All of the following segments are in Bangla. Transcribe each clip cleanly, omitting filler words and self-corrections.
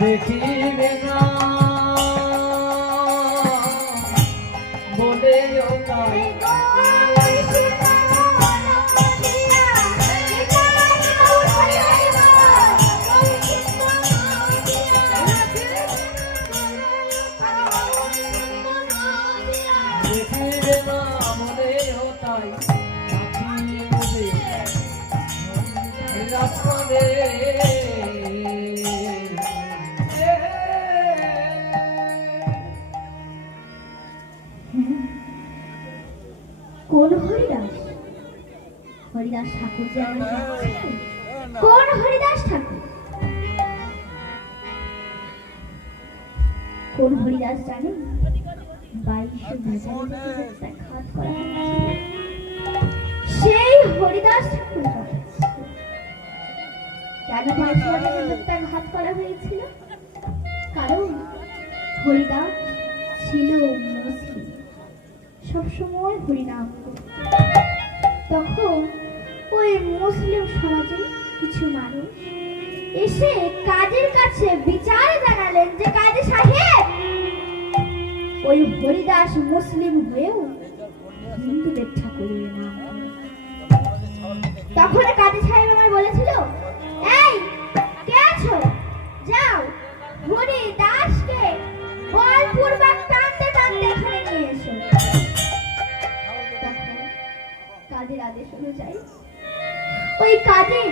দেখিবে না বলে তাই দেখিবে না বলে তাই রাস্তা কোন হরিদাস? হরিদাস ঠাকুর যে কোন হরিদাস ঠাকুর? কোন হরিদাস জানেন? 22 সেই হরিদাস ঠাকুর। কেন 22 ঘাত করা হয়েছিল? কারণ হরিদাস ছিল মুসলিম, সবসময় হরিনাম। তখন ওই মুসলিম সমাজে কিছু মানুষ এসে কাজীর কাছে বিচার জানালেন যে কাজী সাহেব, ওই হরিদাস মুসলিম হয়েও হিন্দুদের ঠাকুরের নাম। তখন কাজী সাহেব আমার বলেছিল, এই কে আছো, যাও হরিদাসকে বলপূর্বক টানতে টানতে এখানে নিয়ে এসো। কাজের আদেশ অনুযায়ী ওই কাজে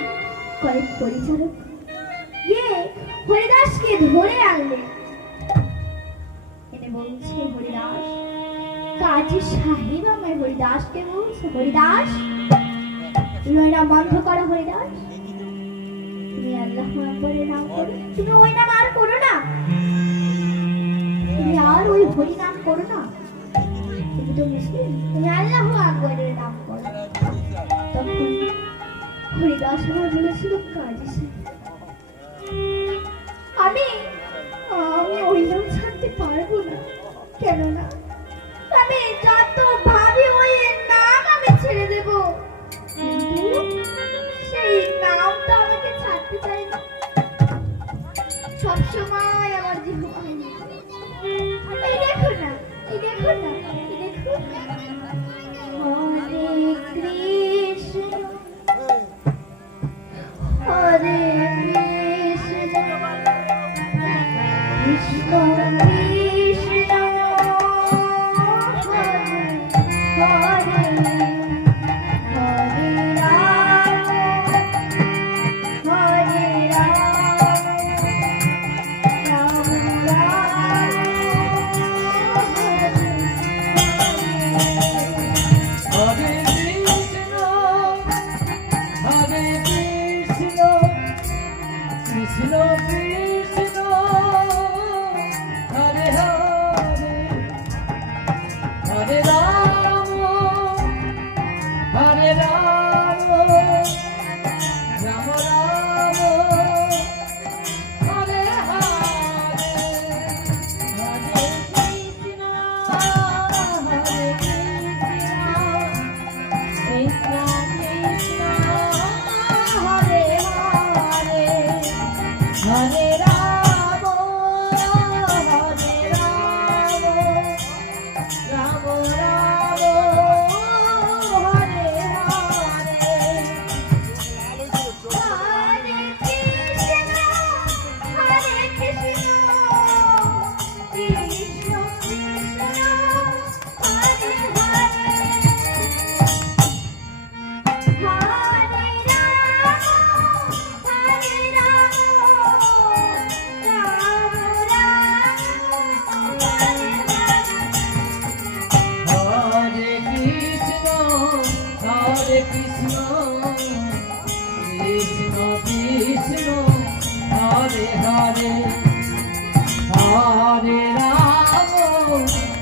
কয়েক পরিচারক গিয়ে হরিদাসকে ধরে আনলেন। এনে বলছে, হরিদাস, কাজী সাহেব আমায় হরিদাসকে বলছে, হরিদাস তুমি ওই নাম বন্ধ করো। হরিদাস তুমি আল্লাহু আকবারের নাম করো, তুমি ওই নাম আর করো না, তুমি আর ওই হরি নাম করো না, তুমি তো মুসলিম, তুমি আল্লাহু আকবারের নাম করো। তখন হরিদাস আমার বলেছিল, কাজী সাহেব আমি ওই নাম ছাড়তে পারবো না, কেননা আমি যত ভাবি ওই নাম আমি ছেড়ে দেব, কিন্তু সেই নামটা আমাকে ছাড়তে চাই না, সবসময় আমার জীবন। এই দেখো না, এই দেখো না, এই দেখো, হরে কৃষ্ণ হরে কৃষ্ণ কৃষ্ণ কৃষ্ণ হরে হরে রাম হরে রাম রাম রাম হরে কৃষ্ণ হরে কৃষ্ণ কৃষ্ণ কৃষ্ণ হরে হরে হরে রাম হরে রাম রাম রাম হরে হরে হরে কৃষ্ণ হরে কৃষ্ণ কৃষ্ণ কৃষ্ণ হরে হরে হরে রাম হরে রাম রাম রাম হরে হরে হরে কৃষ্ণ হরে কৃষ্ণ কৃষ্ণ কৃষ্ণ হরে হরে হরে রাম হরে রাম রাম রাম হরে হরে কৃষ্ণ হরে কৃষ্ণ কৃষ্ণ কৃষ্ণ হরে হরে হরে রাম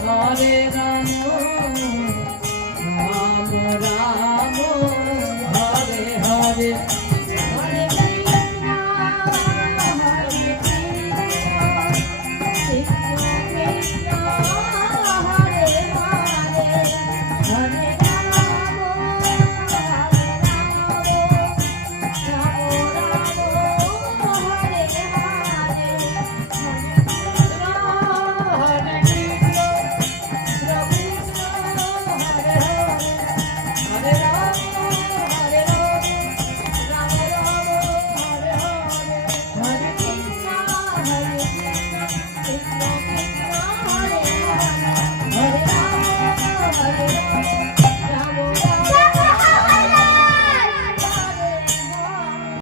হরে রাম রাম রাম হরে হরে